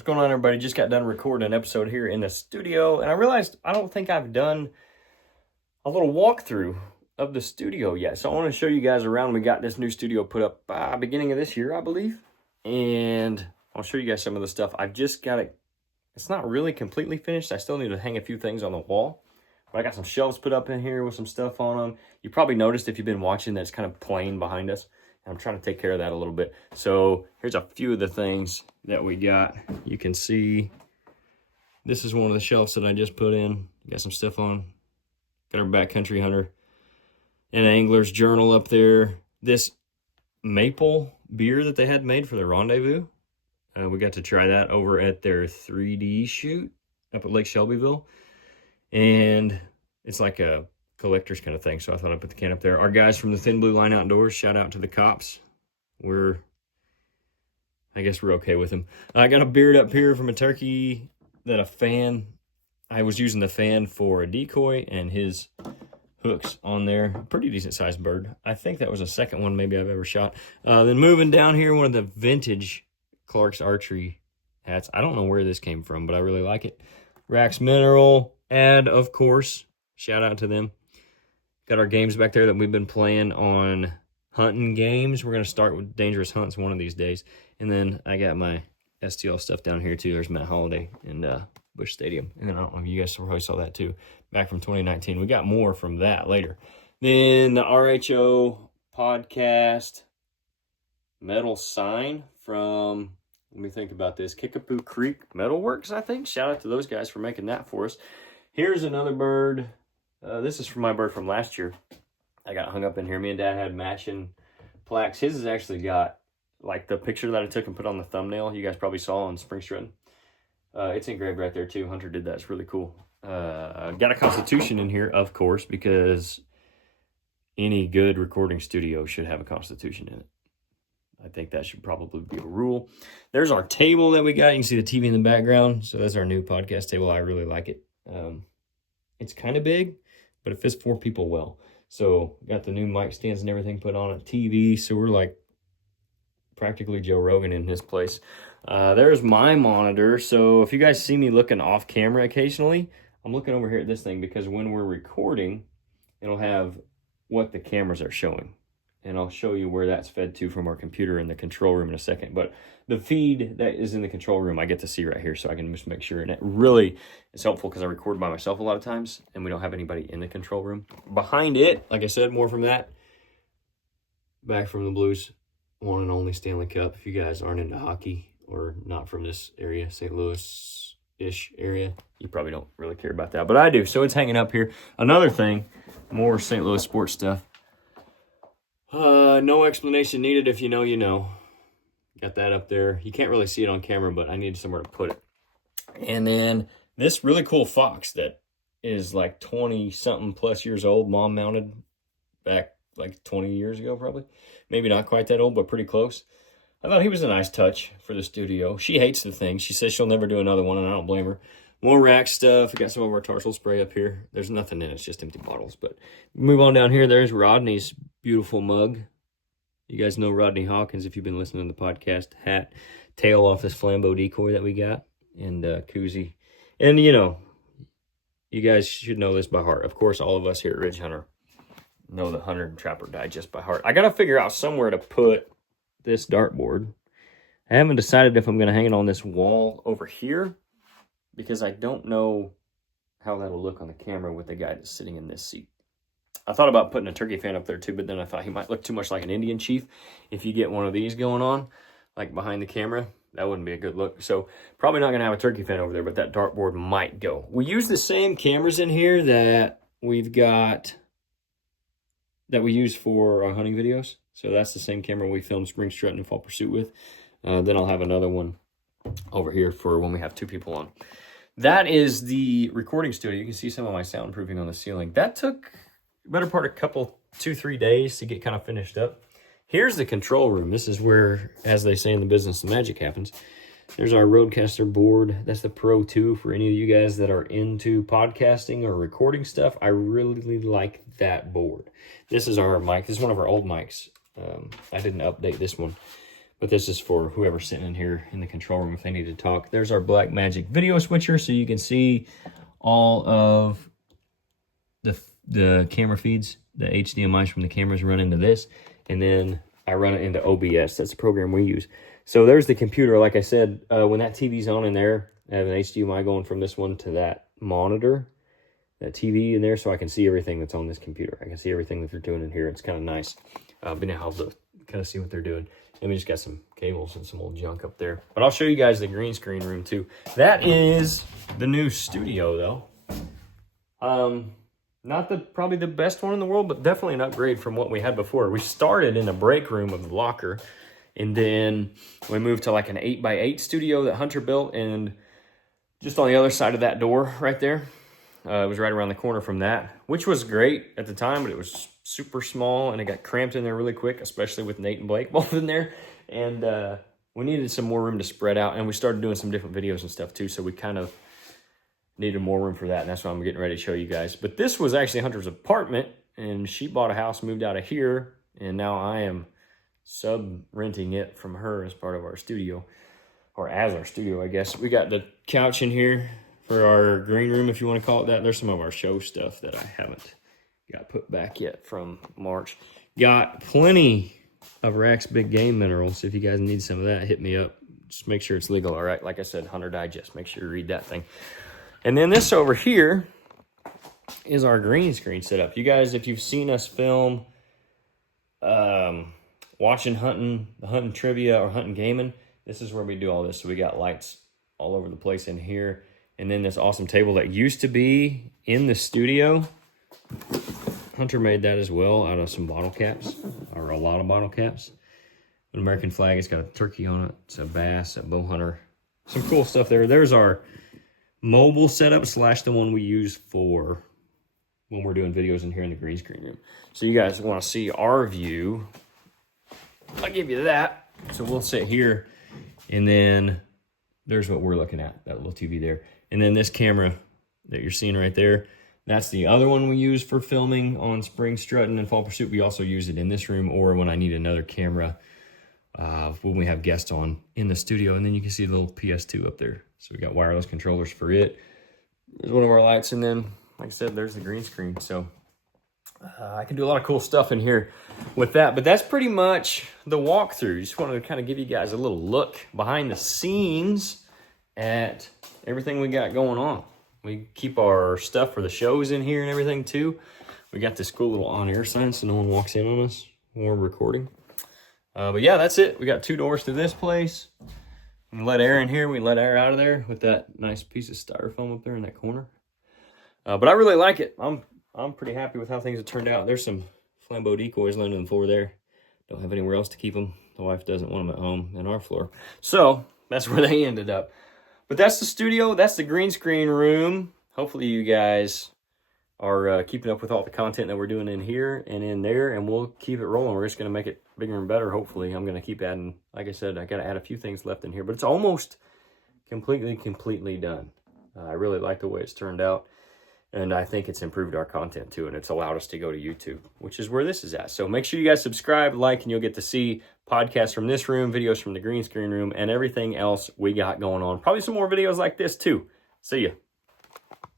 What's going on, everybody? Just got done recording an episode here in the studio, and I realized I don't think I've done a little walkthrough of the studio yet. So I want to show you guys around. We got this new studio put up beginning of this year, I believe, and I'll show you guys some of the stuff. I've just got it. It's not really completely finished. I still need to hang a few things on the wall, but I got some shelves put up in here with some stuff on them. You probably noticed if you've been watching that it's kind of plain behind us. I'm trying to take care of that a little bit. So here's a few of the things that we got. You can see this is one of the shelves that I just put in. Got some stuff on. Got our backcountry hunter and angler's journal up there. This maple beer that they had made for the rendezvous. We got to try that over at their 3D shoot up at Lake Shelbyville. And it's like a collector's kind of thing, so I thought I'd put the can up there. Our guys from the Thin Blue Line Outdoors, shout out to the cops. I guess we're okay with them. I got a beard up here from a turkey that I was using the fan for a decoy, and his hooks on there. Pretty decent sized bird. I think that was the second one maybe I've ever shot. Then moving down here, one of the vintage Clark's archery hats. I don't know where this came from, but I really like it. Rax Mineral ad, of course. Shout out to them. Got our games back there that we've been playing on hunting games. We're going to start with Dangerous Hunts one of these days. And then I got my STL stuff down here too. There's Matt Holiday and Busch Stadium. And then I don't know if you guys probably saw that too, back from 2019. We got more from that later. Then the RHO podcast metal sign from, let me think about this, Kickapoo Creek Metalworks, I think. Shout out to those guys for making that for us. Here's another bird. This is from my bird from last year. I got hung up in here. Me and Dad had matching plaques. His has actually got, like, the picture that I took and put on the thumbnail. You guys probably saw on Spring Strutting. It's engraved right there, too. Hunter did that. It's really cool. Got a Constitution in here, of course, because any good recording studio should have a Constitution in it. I think that should probably be a rule. There's our table that we got. You can see the TV in the background. So that's our new podcast table. I really like it. It's kind of big, but it fits 4 people well. So got the new mic stands and everything put on a TV. So we're like practically Joe Rogan in his place. There's my monitor. So if you guys see me looking off camera occasionally, I'm looking over here at this thing because when we're recording, it'll have what the cameras are showing. And I'll show you where that's fed to from our computer in the control room in a second. But the feed that is in the control room, I get to see right here, so I can just make sure. And it really is helpful because I record by myself a lot of times, and we don't have anybody in the control room. Behind it, like I said, more from that. Back from the Blues, one and only Stanley Cup. If you guys aren't into hockey or not from this area, St. Louis-ish area, you probably don't really care about that. But I do, so it's hanging up here. Another thing, more St. Louis sports stuff. No explanation needed. If you know, you know. Got that up there. You can't really see it on camera, but I needed somewhere to put it. And then this really cool fox that is like 20-something plus years old, mom mounted back like 20 years ago probably. Maybe not quite that old, but pretty close. I thought he was a nice touch for the studio. She hates the thing. She says she'll never do another one, and I don't blame her. More rack stuff. We got some of our Tarsal spray up here. There's nothing in it. It's just empty bottles. But move on down here. There's Rodney's beautiful mug. You guys know Rodney Hawkins if you've been listening to the podcast. Hat, tail off this Flambeau decoy that we got. And koozie. And, you know, you guys should know this by heart. Of course, all of us here at Ridge Hunter know the Hunter and Trapper Digest by heart. I got to figure out somewhere to put this dartboard. I haven't decided if I'm going to hang it on this wall over here, because I don't know how that'll look on the camera with the guy that's sitting in this seat. I thought about putting a turkey fan up there too, but then I thought he might look too much like an Indian chief if you get one of these going on, like behind the camera. That wouldn't be a good look. So probably not going to have a turkey fan over there, but that dartboard might go. We use the same cameras in here that we've got, that we use for our hunting videos. So that's the same camera we filmed Spring Strutting and Fall Pursuit with. Then I'll have another one over here for when we have 2 people on. That is the recording studio. You can see some of my soundproofing on the ceiling. That took the better part of 2-3 days to get kind of finished up. Here's the control room. This is where, as they say in the business, the magic happens. There's our Rodecaster board. That's the Pro 2 for any of you guys that are into podcasting or recording stuff. I really like that board. This is our mic. This is one of our old mics. I didn't update this one. But this is for whoever's sitting in here in the control room if they need to talk. There's our Blackmagic video switcher, so you can see all of the camera feeds. The HDMIs from the cameras run into this, and then I run it into OBS. That's the program we use. So there's the computer. Like I said, when that TV's on in there, I have an HDMI going from this one to that monitor, that TV in there, so I can see everything that's on this computer. I can see everything that they're doing in here. It's kind of nice. Being able to kind of see what they're doing. And we just got some cables and some old junk up there. But I'll show you guys the green screen room too. That is the new studio though. Not probably the best one in the world, but definitely an upgrade from what we had before. We started in a break room of the locker, and then we moved to like an 8x8 studio that Hunter built, and just on the other side of that door right there. It was right around the corner from that, which was great at the time, but it was super small, and it got cramped in there really quick, especially with Nate and Blake both in there. And we needed some more room to spread out, and we started doing some different videos and stuff too, so we kind of needed more room for that, and that's why I'm getting ready to show you guys. But this was actually Hunter's apartment, and she bought a house, moved out of here, and now I am sub-renting it from her as part of our studio, or as our studio, I guess. We got the couch in here for our green room, if you want to call it that. There's some of our show stuff that I haven't got put back yet from March. Got plenty of Rack's Big Game Minerals. If you guys need some of that, hit me up. Just make sure it's legal, all right? Like I said, Hunter Digest. Make sure you read that thing. And then this over here is our green screen setup. You guys, if you've seen us film watching the hunting trivia or hunting gaming, this is where we do all this. So we got lights all over the place in here. And then this awesome table that used to be in the studio. Hunter made that as well out of some bottle caps, or a lot of bottle caps. An American flag, it's got a turkey on it. It's a bass, a bow hunter. Some cool stuff there. There's our mobile setup / the one we use for when we're doing videos in here in the green screen room. So you guys want to see our view, I'll give you that. So we'll sit here, and then there's what we're looking at, that little TV there. And then this camera that you're seeing right there, that's the other one we use for filming on spring strutting and fall pursuit. We also use it in this room, or when I need another camera when we have guests on in the studio. And then you can see the little PS2 up there. So we got wireless controllers for it. There's one of our lights, and then, like I said, there's the green screen. So I can do a lot of cool stuff in here with that. But that's pretty much the walkthrough. Just wanted to kind of give you guys a little look behind the scenes at everything we got going on. We keep our stuff for the shows in here and everything too. We got this cool little on-air sign so no one walks in on us when we're recording. But yeah, that's it. We got 2 doors to this place. We can let air in here. We can let air out of there with that nice piece of styrofoam up there in that corner. But I really like it. I'm pretty happy with how things have turned out. There's some flambeau decoys laying on the floor there. Don't have anywhere else to keep them. The wife doesn't want them at home in our floor. So that's where they ended up. But that's the studio. That's the green screen room. Hopefully you guys are keeping up with all the content that we're doing in here and in there, and we'll keep it rolling. We're just going to make it bigger and better, hopefully. I'm going to keep adding, like I said, I got to add a few things left in here, but it's almost completely done. I really like the way it's turned out, and I think it's improved our content too, and it's allowed us to go to YouTube, which is where this is at. So make sure you guys subscribe, like, and you'll get to see podcasts from this room, videos from the green screen room, and everything else we got going on. Probably some more videos like this too. See ya.